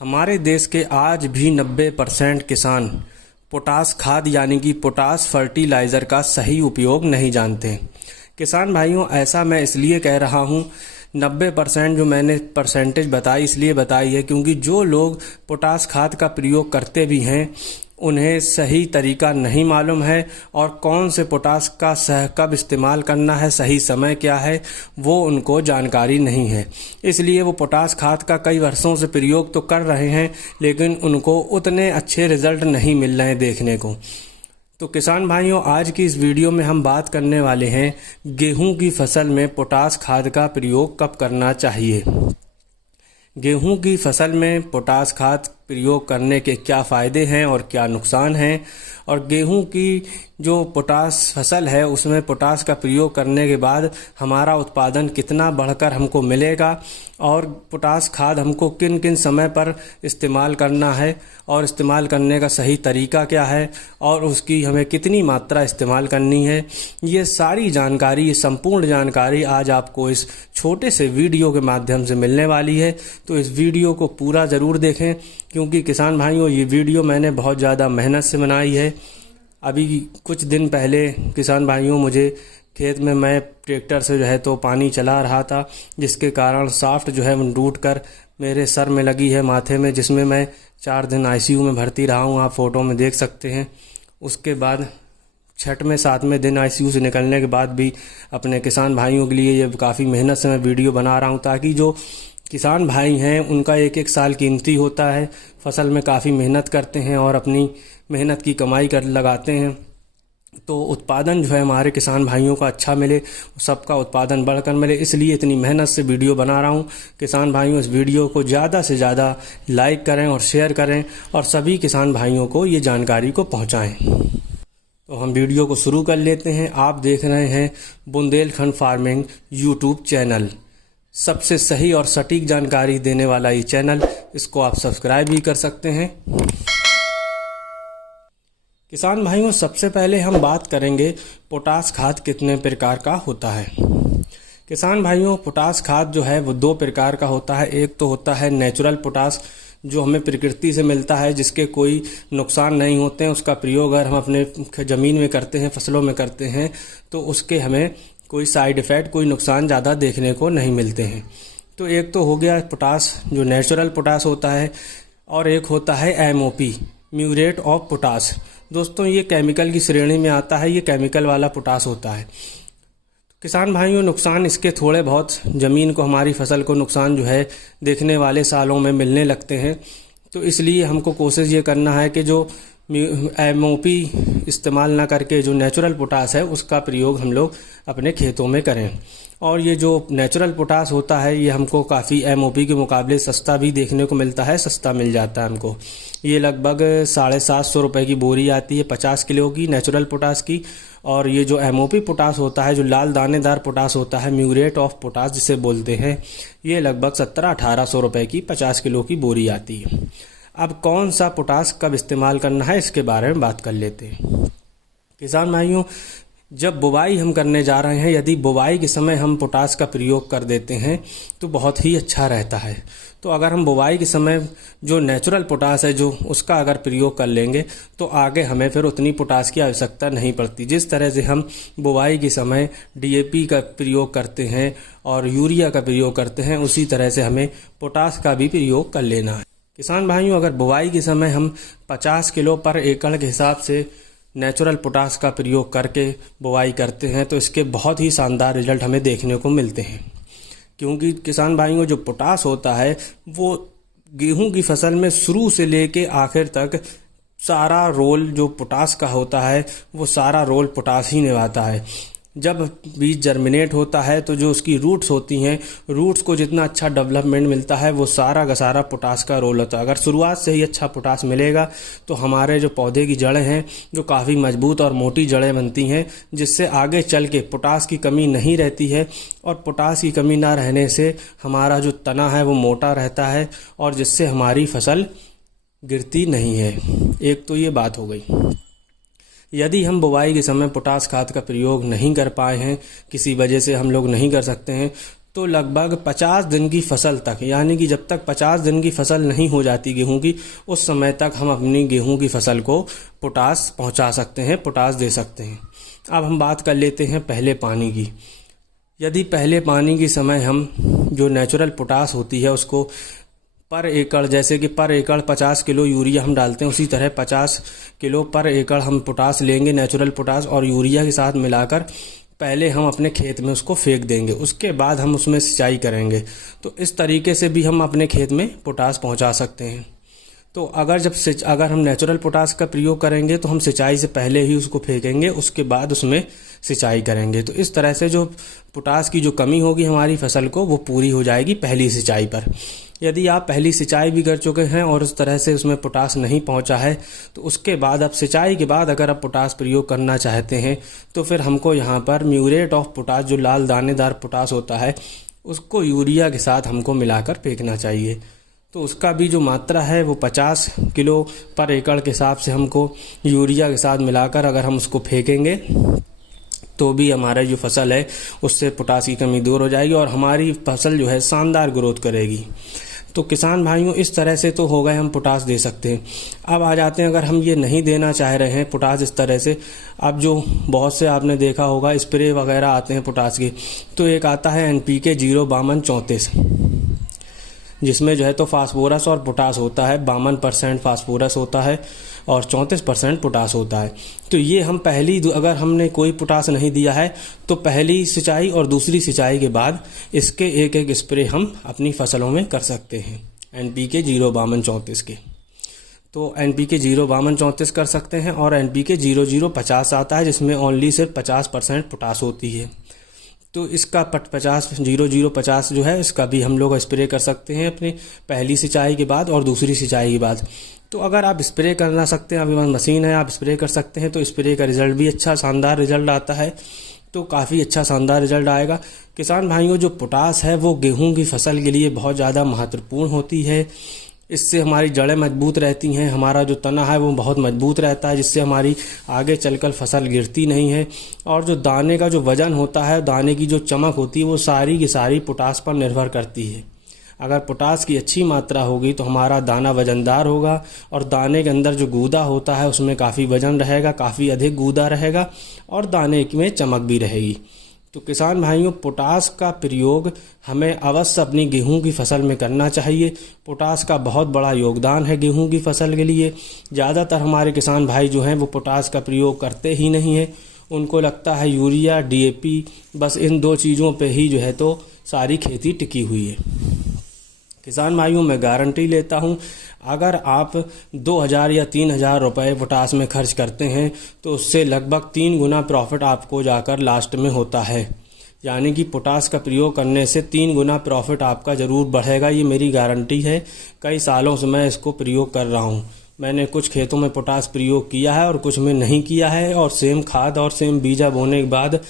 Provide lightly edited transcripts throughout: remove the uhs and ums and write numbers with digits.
हमारे देश के आज भी 90% किसान पोटास खाद यानी कि पोटास फर्टिलाइज़र का सही उपयोग नहीं जानते। किसान भाइयों, ऐसा मैं इसलिए कह रहा हूँ, 90% जो मैंने परसेंटेज बताई इसलिए बताई है क्योंकि जो लोग पोटास खाद का प्रयोग करते भी हैं उन्हें सही तरीका नहीं मालूम है और कौन से पोटास का कब इस्तेमाल करना है, सही समय क्या है, वो उनको जानकारी नहीं है। इसलिए वो पोटास खाद का कई वर्षों से प्रयोग तो कर रहे हैं लेकिन उनको उतने अच्छे रिजल्ट नहीं मिल रहे हैं देखने को। तो किसान भाइयों, आज की इस वीडियो में हम बात करने वाले हैं गेहूं की फसल में पोटास खाद का प्रयोग कब करना चाहिए। गेहूं की फसल में पोटास खाद प्रयोग करने के क्या फ़ायदे हैं और क्या नुकसान हैं, और गेहूं की जो पोटास फसल है उसमें पोटास का प्रयोग करने के बाद हमारा उत्पादन कितना बढ़कर हमको मिलेगा और पोटास खाद हमको किन किन समय पर इस्तेमाल करना है और इस्तेमाल करने का सही तरीका क्या है और उसकी हमें कितनी मात्रा इस्तेमाल करनी है। ये सारी जानकारी, ये संपूर्ण जानकारी आज आपको इस छोटे से वीडियो के माध्यम से मिलने वाली है। तो इस वीडियो को पूरा ज़रूर देखें क्योंकि किसान भाइयों, ये वीडियो मैंने बहुत ज़्यादा मेहनत से बनाई है। अभी कुछ दिन पहले किसान भाइयों, मुझे खेत में मैं ट्रैक्टर से जो है तो पानी चला रहा था, जिसके कारण शाफ्ट जो है वो टूट कर मेरे सर में लगी है, माथे में, जिसमें मैं 4 दिन आईसीयू में भर्ती रहा हूँ। आप फोटो में देख सकते हैं। उसके बाद 6वें 7वें दिन आईसीयू से निकलने के बाद भी अपने किसान भाइयों के लिए ये काफ़ी मेहनत से मैं वीडियो बना रहा हूँ ताकि जो किसान भाई हैं उनका एक एक साल कीमती होता है, फसल में काफ़ी मेहनत करते हैं और अपनी मेहनत की कमाई कर लगाते हैं, तो उत्पादन जो है हमारे किसान भाइयों का अच्छा मिले, सबका उत्पादन बढ़कर मिले, इसलिए इतनी मेहनत से वीडियो बना रहा हूँ। किसान भाइयों, इस वीडियो को ज़्यादा से ज़्यादा लाइक करें और शेयर करें और सभी किसान भाइयों को ये जानकारी को पहुँचाएँ। तो हम वीडियो को शुरू कर लेते हैं। आप देख रहे हैं बुंदेलखंड फार्मिंग यूट्यूब चैनल, सबसे सही और सटीक जानकारी देने वाला ये चैनल, इसको आप सब्सक्राइब भी कर सकते हैं। किसान भाइयों, सबसे पहले हम बात करेंगे पोटास खाद कितने प्रकार का होता है। किसान भाइयों, पोटास खाद जो है वो 2 प्रकार का होता है। एक तो होता है नेचुरल पोटास, जो हमें प्रकृति से मिलता है, जिसके कोई नुकसान नहीं होते हैं। उसका प्रयोग अगर हम अपने ज़मीन में करते हैं, फसलों में करते हैं, तो उसके हमें कोई साइड इफ़ेक्ट, कोई नुकसान ज़्यादा देखने को नहीं मिलते हैं। तो एक तो हो गया पोटास जो नेचुरल पोटास होता है, और एक होता है MOP, म्यूरेट ऑफ पोटास। दोस्तों, ये केमिकल की श्रेणी में आता है, ये केमिकल वाला पोटास होता है। किसान भाइयों, नुकसान इसके थोड़े बहुत ज़मीन को, हमारी फसल को नुकसान जो है देखने वाले सालों में मिलने लगते हैं। तो इसलिए हमको कोशिश ये करना है कि जो MOP इस्तेमाल ना करके जो नेचुरल पोटास है उसका प्रयोग हम लोग अपने खेतों में करें। और ये जो नेचुरल पोटास होता है ये हमको काफ़ी MOP के मुकाबले सस्ता भी देखने को मिलता है, सस्ता मिल जाता है हमको। ये लगभग 750 रुपये की बोरी आती है 50 किलो की नेचुरल पोटास की। और ये जो MOP पोटास होता है, जो लाल दानेदार पोटास होता है, म्यूरेट ऑफ पोटास जिसे बोलते हैं, ये लगभग 1700-1800 रुपये की 50 किलो की बोरी आती है। अब कौन सा पोटास कब इस्तेमाल करना है इसके बारे में बात कर लेते हैं। किसान भाइयों, जब बुवाई हम करने जा रहे हैं, यदि बुवाई के समय हम पोटास का प्रयोग कर देते हैं तो बहुत ही अच्छा रहता है। तो अगर हम बुवाई के समय जो नेचुरल पोटास है जो उसका अगर प्रयोग कर लेंगे तो आगे हमें फिर उतनी पोटास की आवश्यकता नहीं पड़ती। जिस तरह से हम बुवाई के समय DAP का प्रयोग करते हैं और यूरिया का प्रयोग करते हैं, उसी तरह से हमें पोटास का भी प्रयोग कर लेना है। किसान भाइयों, अगर बुवाई के समय हम 50 किलो पर एकड़ के हिसाब से नेचुरल पोटास का प्रयोग करके बुवाई करते हैं तो इसके बहुत ही शानदार रिजल्ट हमें देखने को मिलते हैं। क्योंकि किसान भाइयों, जो पोटास होता है वो गेहूं की फसल में शुरू से लेके आखिर तक सारा रोल जो पोटास का होता है वो सारा रोल पोटास ही निभाता है। जब बीज जर्मिनेट होता है तो जो उसकी रूट्स होती हैं, रूट्स को जितना अच्छा डेवलपमेंट मिलता है वो सारा का सारा पोटास का रोल होता है। अगर शुरुआत से ही अच्छा पोटास मिलेगा तो हमारे जो पौधे की जड़ें हैं जो काफ़ी मजबूत और मोटी जड़ें बनती हैं, जिससे आगे चल के पोटास की कमी नहीं रहती है। और पोटास की कमी ना रहने से हमारा जो तना है वो मोटा रहता है और जिससे हमारी फसल गिरती नहीं है। एक तो ये बात हो गई। यदि हम बुवाई के समय पोटास खाद का प्रयोग नहीं कर पाए हैं, किसी वजह से हम लोग नहीं कर सकते हैं, तो लगभग 50 दिन की फसल तक, यानी कि जब तक 50 दिन की फसल नहीं हो जाती गेहूं की, उस समय तक हम अपनी गेहूं की फसल को पोटास पहुंचा सकते हैं, पोटास दे सकते हैं। अब हम बात कर लेते हैं पहले पानी की। यदि पहले पानी के समय हम जो नेचुरल पोटास होती है उसको पर एकड़, जैसे कि पर एकड़ 50 किलो यूरिया हम डालते हैं, उसी तरह 50 किलो पर एकड़ हम पोटास लेंगे, नेचुरल पोटास, और यूरिया के साथ मिलाकर पहले हम अपने खेत में उसको फेंक देंगे। उसके बाद हम उसमें सिंचाई करेंगे। तो इस तरीके से भी हम अपने खेत में पोटास पहुंचा सकते हैं। तो अगर हम नेचुरल पोटास का प्रयोग करेंगे तो हम सिंचाई से पहले ही उसको फेंकेंगे, उसके बाद उसमें सिंचाई करेंगे। तो इस तरह से जो पोटास की जो कमी होगी हमारी फसल को, वो पूरी हो जाएगी पहली सिंचाई पर। यदि आप पहली सिंचाई भी कर चुके हैं और उस तरह से उसमें पोटास नहीं पहुंचा है, तो उसके बाद अब सिंचाई के बाद अगर आप पोटास प्रयोग करना चाहते हैं तो फिर हमको यहाँ पर म्यूरेट ऑफ पोटास, जो लाल दानेदार पोटास होता है, उसको यूरिया के साथ हमको मिलाकर फेंकना चाहिए। तो उसका भी जो मात्रा है वो 50 किलो पर एकड़ के हिसाब से हमको यूरिया के साथ मिलाकर अगर हम उसको फेंकेंगे तो भी हमारा जो फसल है उससे पोटास की कमी दूर हो जाएगी और हमारी फसल जो है शानदार ग्रोथ करेगी। तो किसान भाइयों, इस तरह से तो हो गए हम पोटास दे सकते हैं। अब आ जाते हैं, अगर हम ये नहीं देना चाह रहे हैं पोटास इस तरह से, अब जो बहुत से आपने देखा होगा स्प्रे वगैरह आते हैं पोटास के, तो एक आता है NPK 0-52-34, जिसमें जो है तो फास्फोरस और पोटास होता है। 52% फास्फोरस होता है और 34% पोटास होता है। तो ये हम अगर हमने कोई पोटास नहीं दिया है तो पहली सिंचाई और दूसरी सिंचाई के बाद इसके एक एक स्प्रे हम अपनी फसलों में कर सकते हैं NPK 0-52-34 के। तो NPK 0-52-34 कर सकते हैं और NPK 00-50 आता है, जिसमें ओनली सिर्फ 50% पोटास होती है। तो इसका 00-50 जो है, इसका भी हम लोग स्प्रे कर सकते हैं अपनी पहली सिंचाई के बाद और दूसरी सिंचाई के बाद। तो अगर आप स्प्रे करना सकते हैं, अभी मशीन है, आप स्प्रे कर सकते हैं, तो स्प्रे का रिजल्ट भी अच्छा शानदार रिजल्ट आता है। तो काफ़ी अच्छा शानदार रिजल्ट आएगा। किसान भाइयों, जो पोटास है वो गेहूं की फसल के लिए बहुत ज़्यादा महत्वपूर्ण होती है। इससे हमारी जड़ें मजबूत रहती हैं, हमारा जो तना है वो बहुत मजबूत रहता है, जिससे हमारी आगे चलकर फसल गिरती नहीं है। और जो दाने का जो वजन होता है, दाने की जो चमक होती है, वो सारी की सारी पोटास पर निर्भर करती है। अगर पोटास की अच्छी मात्रा होगी तो हमारा दाना वजनदार होगा और दाने के अंदर जो गूदा होता है उसमें काफ़ी वजन रहेगा, काफ़ी अधिक गूदा रहेगा और दाने में चमक भी रहेगी। तो किसान भाइयों, पोटास का प्रयोग हमें अवश्य अपनी गेहूं की फसल में करना चाहिए। पोटास का बहुत बड़ा योगदान है गेहूं की फसल के लिए। ज़्यादातर हमारे किसान भाई जो हैं वो पोटास का प्रयोग करते ही नहीं है। उनको लगता है यूरिया, DAP, बस इन दो चीज़ों पे ही जो है तो सारी खेती टिकी हुई है। किसान भाइयों, मैं गारंटी लेता हूं, अगर आप 2000 या 3000 रुपये पोटास में खर्च करते हैं तो उससे लगभग 3 गुना प्रॉफिट आपको जाकर लास्ट में होता है। यानी कि पोटास का प्रयोग करने से 3 गुना प्रॉफिट आपका ज़रूर बढ़ेगा, ये मेरी गारंटी है। कई सालों से मैं इसको प्रयोग कर रहा हूँ। मैंने कुछ खेतों में पोटास प्रयोग किया है और कुछ में नहीं किया है, और सेम खाद और सेम बीजा बोने के बाद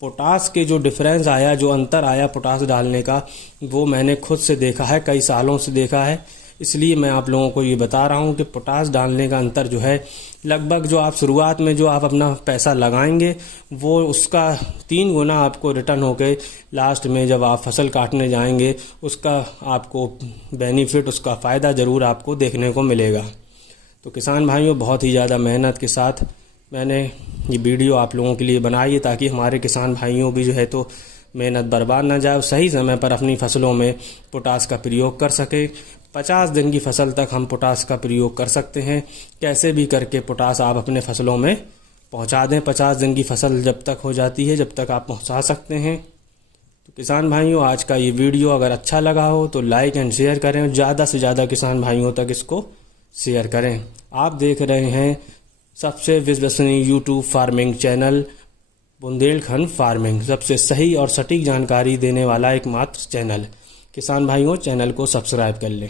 पोटास के जो डिफरेंस आया, जो अंतर आया पोटास डालने का, वो मैंने खुद से देखा है, कई सालों से देखा है। इसलिए मैं आप लोगों को ये बता रहा हूँ कि पोटास डालने का अंतर जो है, लगभग जो आप शुरुआत में जो आप अपना पैसा लगाएंगे वो उसका 3 गुना आपको रिटर्न होके लास्ट में जब आप फसल काटने जाएंगे उसका आपको बेनिफिट, उसका फ़ायदा ज़रूर आपको देखने को मिलेगा। तो किसान भाइयों, बहुत ही ज़्यादा मेहनत के साथ मैंने ये वीडियो आप लोगों के लिए बनाई है, ताकि हमारे किसान भाइयों की जो है तो मेहनत बर्बाद ना जाए, सही समय पर अपनी फसलों में पोटास का प्रयोग कर सके। 50 दिन की फसल तक हम पोटास का प्रयोग कर सकते हैं। कैसे भी करके पोटास आप अपने फसलों में पहुंचा दें। 50 दिन की फसल जब तक हो जाती है, जब तक आप पहुंचा सकते हैं। तो किसान भाइयों, आज का ये वीडियो अगर अच्छा लगा हो तो लाइक एंड शेयर करें, ज़्यादा से ज़्यादा किसान भाइयों तक इसको शेयर करें। आप देख रहे हैं सबसे विश्वसनीय YouTube farming channel Bundelkhand farming, सबसे सही और सटीक जानकारी देने वाला एकमात्र चैनल। किसान भाइयों, चैनल को सब्सक्राइब कर लें।